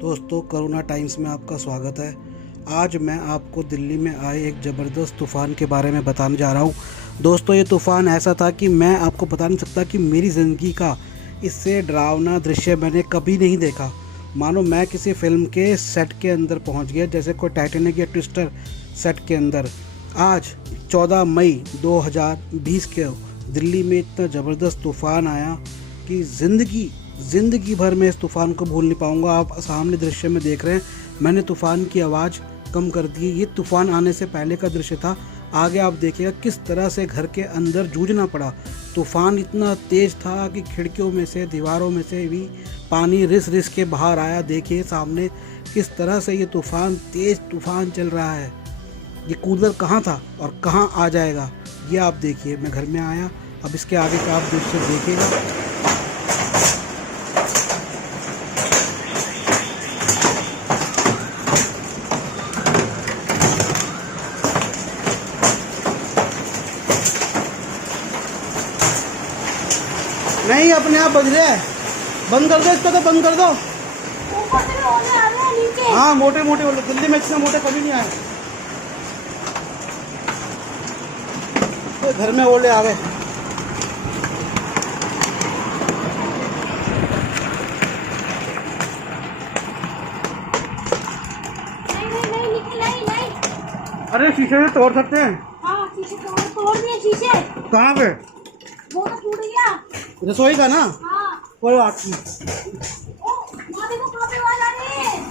दोस्तों, corona times में आपका स्वागत है। आज मैं आपको दिल्ली में आए एक ज़बरदस्त तूफ़ान के बारे में बताने जा रहा हूँ। दोस्तों, ये तूफ़ान ऐसा था कि मैं आपको बता नहीं सकता कि मेरी ज़िंदगी का इससे डरावना दृश्य मैंने कभी नहीं देखा। मानो मैं किसी फ़िल्म के सेट के अंदर पहुँच गया, जैसे कोई टाइटैनिक या ट्विस्टर सेट के अंदर। आज 14 मई 2020 के दिल्ली में इतना ज़बरदस्त तूफ़ान आया कि ज़िंदगी भर में इस तूफ़ान को भूल नहीं पाऊंगा। आप सामने दृश्य में देख रहे हैं, मैंने तूफ़ान की आवाज़ कम कर दी। ये तूफ़ान आने से पहले का दृश्य था। आगे आप देखिएगा किस तरह से घर के अंदर जूझना पड़ा। तूफ़ान इतना तेज़ था कि खिड़कियों में से, दीवारों में से भी पानी रिस रिस के बाहर आया। देखिए सामने किस तरह से ये तेज़ तूफ़ान चल रहा है। ये कूलर कहाँ था और कहाँ आ जाएगा, ये आप देखिए। मैं घर में आया, अब इसके आगे का आप दृश्य देखिएगा। नहीं, अपने आप बज रहा है। बंद कर दो इसको, तो बंद कर दो। हाँ, मोटे मोटे बोलो, दिल्ली में इतने मोटे कभी नहीं आए। तो घर में ओले आ गए। अरे शीशे से तोड़ सकते हैं। हाँ, शीशे तोड़ दिए शीशे। कहाँ पे? वो तो टूट गया। रसोई का ना? हाँ। कोई बात नहीं। वहाँ देखो कहाँ पे आवाज आ रही है।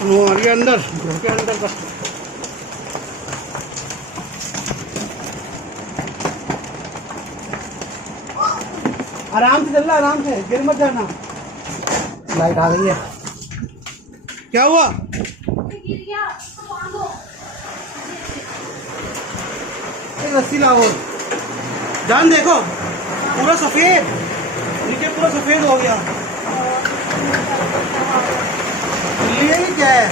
हमारे अंदर, घर के अंदर का आराम से चल रहा, आराम से, गिर मत जाना। लाइट आ गई है। क्या हुआ? गिर गया। एक रस्सी लाओ। जान देखो, पूरा सफेद, नीचे पूरा सफेद हो गया। ये क्या है?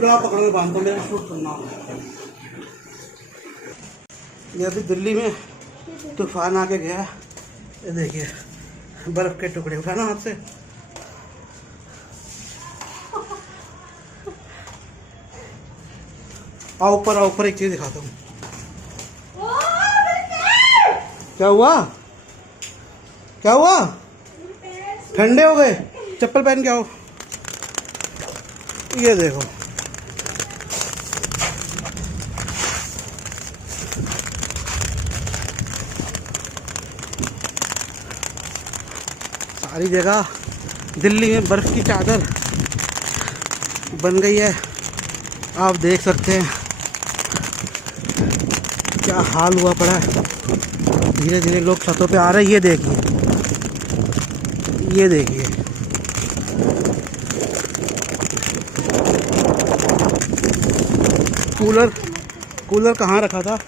लो आप पकड़ो, बांध दो, मेरा शूट करना है। ये अभी दिल्ली में तूफान आके गया। ये देखिए, बर्फ के टुकड़े उठाना हाथ से। आओ ऊपर, आओ ऊपर, एक चीज दिखाता हूँ। क्या हुआ? क्या हुआ? ठंडे हो गए? चप्पल पहन के आओ। ये देखो, सारी जगह दिल्ली में बर्फ की चादर बन गई है। आप देख सकते हैं क्या हाल हुआ पड़ा है। धीरे धीरे लोग छतों पे आ रहे हैं। ये देखिए, ये देखिए, कूलर कहाँ रखा था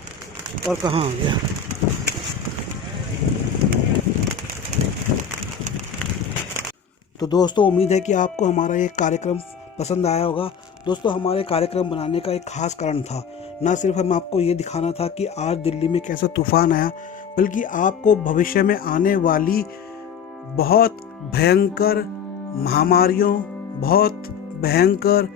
और कहाँ आ गया। तो दोस्तों, उम्मीद है कि आपको हमारा ये कार्यक्रम पसंद आया होगा। दोस्तों, हमारे कार्यक्रम बनाने का एक खास कारण था। ना सिर्फ हम आपको ये दिखाना था कि आज दिल्ली में कैसा तूफान आया, बल्कि आपको भविष्य में आने वाली बहुत भयंकर महामारियों, बहुत भयंकर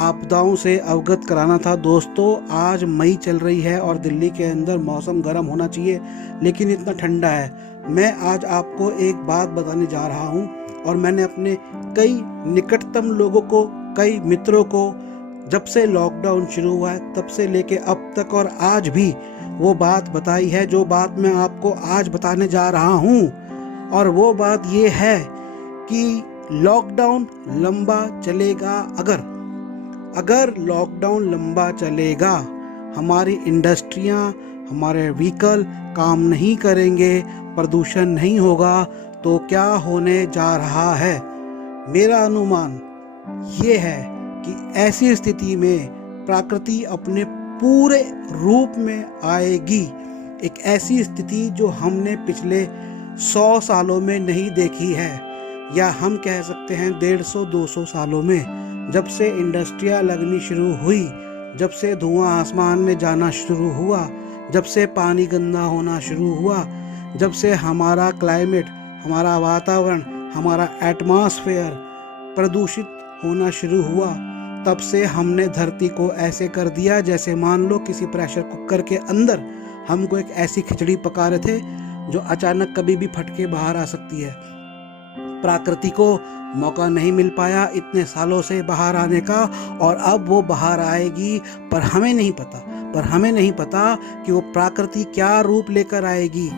आपदाओं से अवगत कराना था। दोस्तों, आज मई चल रही है और दिल्ली के अंदर मौसम गर्म होना चाहिए, लेकिन इतना ठंडा है। मैं आज आपको एक बात बताने जा रहा हूँ और मैंने अपने कई निकटतम लोगों को, कई मित्रों को, जब से लॉकडाउन शुरू हुआ है तब से लेके अब तक और आज भी वो बात बताई है जो बात मैं आपको आज बताने जा रहा हूँ। और वो बात ये है कि लॉकडाउन लंबा चलेगा। अगर लॉकडाउन लंबा चलेगा, हमारी इंडस्ट्रियाँ, हमारे व्हीकल काम नहीं करेंगे, प्रदूषण नहीं होगा, तो क्या होने जा रहा है। मेरा अनुमान ये है कि ऐसी स्थिति में प्रकृति अपने पूरे रूप में आएगी। एक ऐसी स्थिति जो हमने पिछले 100 सालों में नहीं देखी है, या हम कह सकते हैं 150-200 सालों में। जब से इंडस्ट्रियाँ लगनी शुरू हुई, जब से धुआं आसमान में जाना शुरू हुआ, जब से पानी गंदा होना शुरू हुआ, जब से हमारा क्लाइमेट, हमारा वातावरण, हमारा एटमॉस्फेयर प्रदूषित होना शुरू हुआ, तब से हमने धरती को ऐसे कर दिया जैसे मान लो किसी प्रेशर कुकर के अंदर हमको एक ऐसी खिचड़ी पका रहे थे जो अचानक कभी भी फट के बाहर आ सकती है। प्रकृति को मौका नहीं मिल पाया इतने सालों से बाहर आने का, और अब वो बाहर आएगी, पर हमें नहीं पता कि वो प्रकृति क्या रूप लेकर आएगी।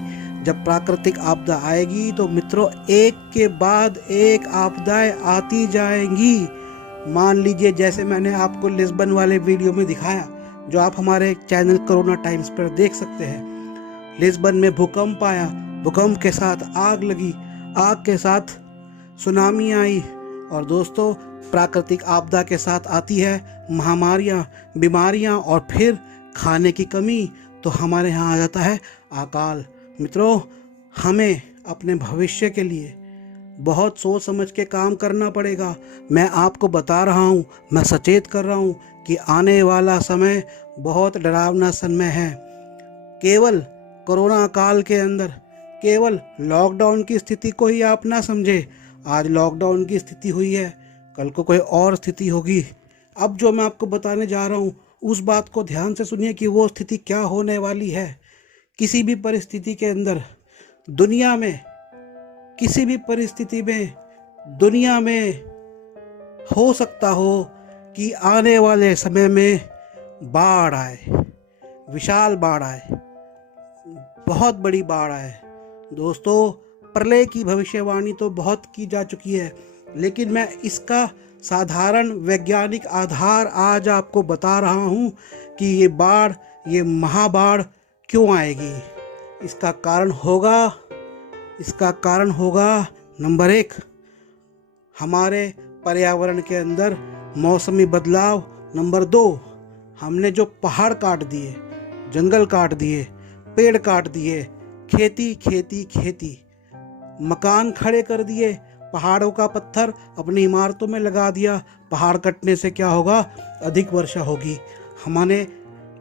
जब प्राकृतिक आपदा आएगी तो मित्रों, एक के बाद एक आपदाएं आती जाएंगी। मान लीजिए जैसे मैंने आपको लिस्बन वाले वीडियो में दिखाया, जो आप हमारे चैनल कोरोना टाइम्स पर देख सकते हैं। लिस्बन में भूकंप आया, भूकंप के साथ आग लगी, आग के साथ सुनामी आई, और दोस्तों प्राकृतिक आपदा के साथ आती है महामारियाँ, बीमारियाँ, और फिर खाने की कमी, तो हमारे यहाँ आ जाता है अकाल। मित्रों, हमें अपने भविष्य के लिए बहुत सोच समझ के काम करना पड़ेगा। मैं आपको बता रहा हूँ, मैं सचेत कर रहा हूँ कि आने वाला समय बहुत डरावना समय है। केवल कोरोना काल के अंदर केवल लॉकडाउन की स्थिति को ही आप ना समझे। आज लॉकडाउन की स्थिति हुई है, कल को कोई और स्थिति होगी। अब जो मैं आपको बताने जा रहा हूँ उस बात को ध्यान से सुनिए कि वो स्थिति क्या होने वाली है। किसी भी परिस्थिति के अंदर दुनिया में, किसी भी परिस्थिति में दुनिया में हो सकता हो कि आने वाले समय में बाढ़ आए, विशाल बाढ़ आए, बहुत बड़ी बाढ़ आए। दोस्तों, प्रलय की भविष्यवाणी तो बहुत की जा चुकी है, लेकिन मैं इसका साधारण वैज्ञानिक आधार आज आपको बता रहा हूँ कि ये बाढ़, ये महाबाढ़ क्यों आएगी। इसका कारण होगा नंबर 1, हमारे पर्यावरण के अंदर मौसमी बदलाव। नंबर 2, हमने जो पहाड़ काट दिए, जंगल काट दिए, पेड़ काट दिए, खेती, मकान खड़े कर दिए, पहाड़ों का पत्थर अपनी इमारतों में लगा दिया। पहाड़ कटने से क्या होगा? अधिक वर्षा होगी। हमने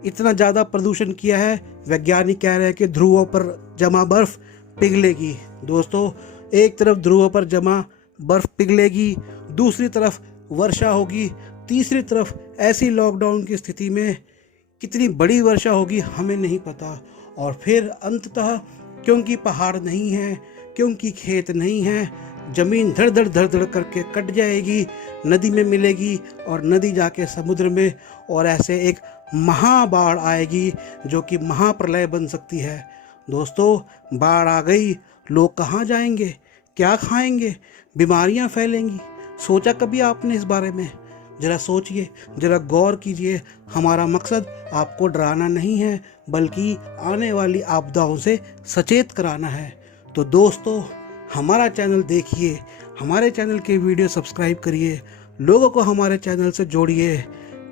इतना ज़्यादा प्रदूषण किया है, वैज्ञानिक कह रहे हैं कि ध्रुवों पर जमा बर्फ़ पिघलेगी। दोस्तों, एक तरफ ध्रुवों पर जमा बर्फ़ पिघलेगी, दूसरी तरफ वर्षा होगी, तीसरी तरफ ऐसी लॉकडाउन की स्थिति में कितनी बड़ी वर्षा होगी हमें नहीं पता। और फिर अंततः क्योंकि पहाड़ नहीं है, क्योंकि खेत नहीं है, ज़मीन धड़ धड़ करके कट जाएगी, नदी में मिलेगी, और नदी जाके समुद्र में, और ऐसे एक महाबाढ़ आएगी जो कि महाप्रलय बन सकती है। दोस्तों, बाढ़ आ गई, लोग कहाँ जाएंगे, क्या खाएंगे, बीमारियां फैलेंगी। सोचा कभी आपने इस बारे में? ज़रा सोचिए, ज़रा गौर कीजिए। हमारा मकसद आपको डराना नहीं है, बल्कि आने वाली आपदाओं से सचेत कराना है। तो दोस्तों, हमारा चैनल देखिए, हमारे चैनल के वीडियो सब्सक्राइब करिए, लोगों को हमारे चैनल से जोड़िए,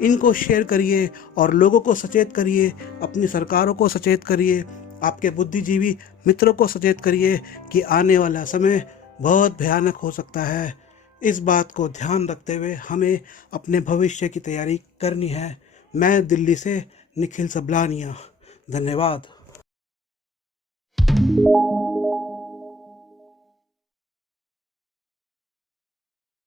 इनको शेयर करिए और लोगों को सचेत करिए, अपनी सरकारों को सचेत करिए, आपके बुद्धिजीवी मित्रों को सचेत करिए कि आने वाला समय बहुत भयानक हो सकता है। इस बात को ध्यान रखते हुए हमें अपने भविष्य की तैयारी करनी है। मैं दिल्ली से निखिल सबलानिया, धन्यवाद।